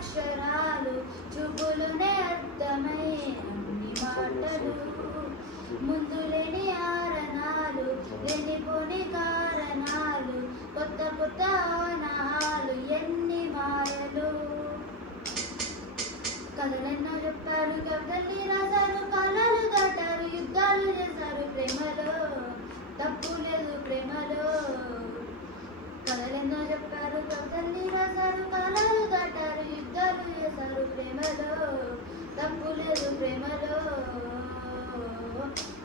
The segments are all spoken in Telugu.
అక్షరాలు చూపులునే అర్థమై అన్ని మాటలు ముందు లేని ఆరణాలు లేనిపోని కారణాలు కొత్త కొత్త ఆనాలు ఎన్ని మాయలు కథలెన్నో చెప్పారు కవితల్ని రాశారు కాలాలు దాటారు యుద్ధాలు చేశారు ప్రేమలో తప్పు లేదు ప్రేమలో కథలెన్నో చెప్పారు కవితల్ని రాశారు కాలాలు దాటారు యుద్ధాలు చేశారు ప్రేమలో తప్పు లేదు ప్రేమలో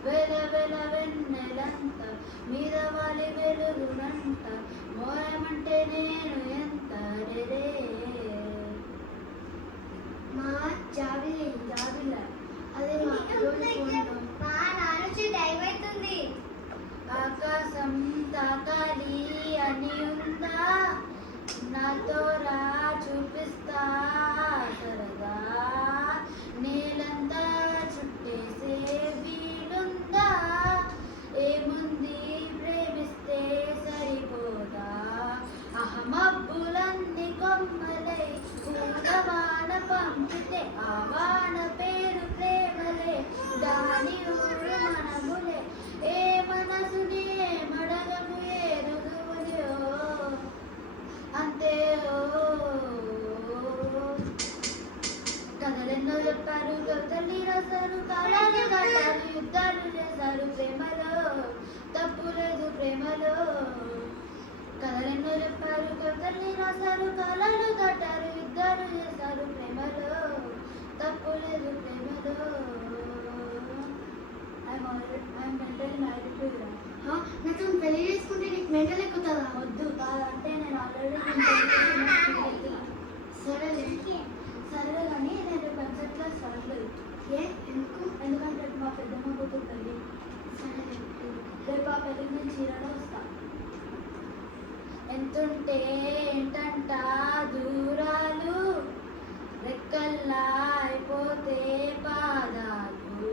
వేల వేల వెన్నెలంత మీద వాలి వెలుగునంట మోయమంటే నేను ఎంత రే మా జాబిల అదే మా నాన్న టైం అవుతుంది. ఆకాశం తాకాలి అని ఉందా నాతో రా చూపిస్తా సరదా నేలంతా చుట్టేసే వీలుందా ఏముంది ప్రేమిస్తే సరిపోదా అహమబ్బులన్నీ కొమ్మలై పూలవాన పంపితే ఆ వాన పేరు ప్రేమలే దాని ఊరు మనములే ఏ మనసుని మడగకు ఏ రుజువులే అంతే కథలెన్నో చెప్పారు కవితల్ని రాశారు కాలాలు దాటారు యుద్ధాలు చేశారు ప్రేమలో తప్పు లేదు ప్రేమలో కథలెన్నో చెప్పారు కవితల్ని రాశారు కాలాలు దాటారు యుద్ధాలు చేశారు ప్రేమలో తప్పు లేదు ప్రేమలో నాకు పెళ్లి చేసుకుంటే నీకు మెంటల్ ఎక్కుతుందా? వద్దు కాదంటే నేను ఆల్రెడీ సరేలే సరే కానీ నేను పెన్సెట్ క్లాస్ రాలేదు. ఎందుకంటే మా పెద్దమ్మ కూతురు పెళ్ళి. సరేలే రేపు ఆ పెళ్ళికి నేను చీరలో వస్తా. ఎంతుంటే ఏంటంట దూరాలు రెక్కల్లా అయిపోతే పాదాలు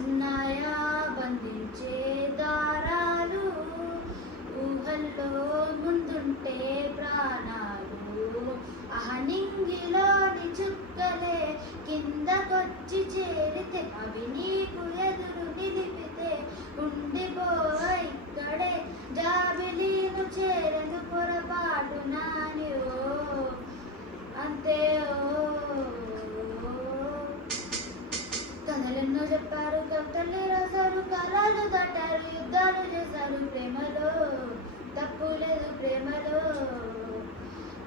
ఉన్నాయా బంధించే దారాలు ఊహల్లో ముందుంటే ప్రాణాలు అహనింగిలోని చుక్కలే కిందకొచ్చి చేరితే అవి నీకు ఎదురు నిలిపితే ఉండిపోయి ఇక్కడే జాబిలీను చేరదు పొరపాటు నాని అంతే కథలెన్నో చెప్పారు కవితల్ని రాశారు కాలాలు దాటారు యుద్ధాలు చేశారు ప్రేమలో తప్పు లేదు ప్రేమలో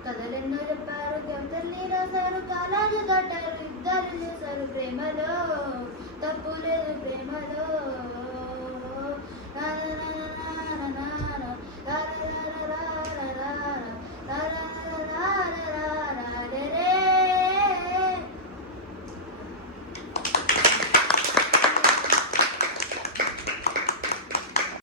కథలెన్నో చెప్పారు కవితల్ని రాశారు కాలాలు దాటారు యుద్ధాలు చేశారు ప్రేమలో తప్పు లేదు ప్రేమలో నా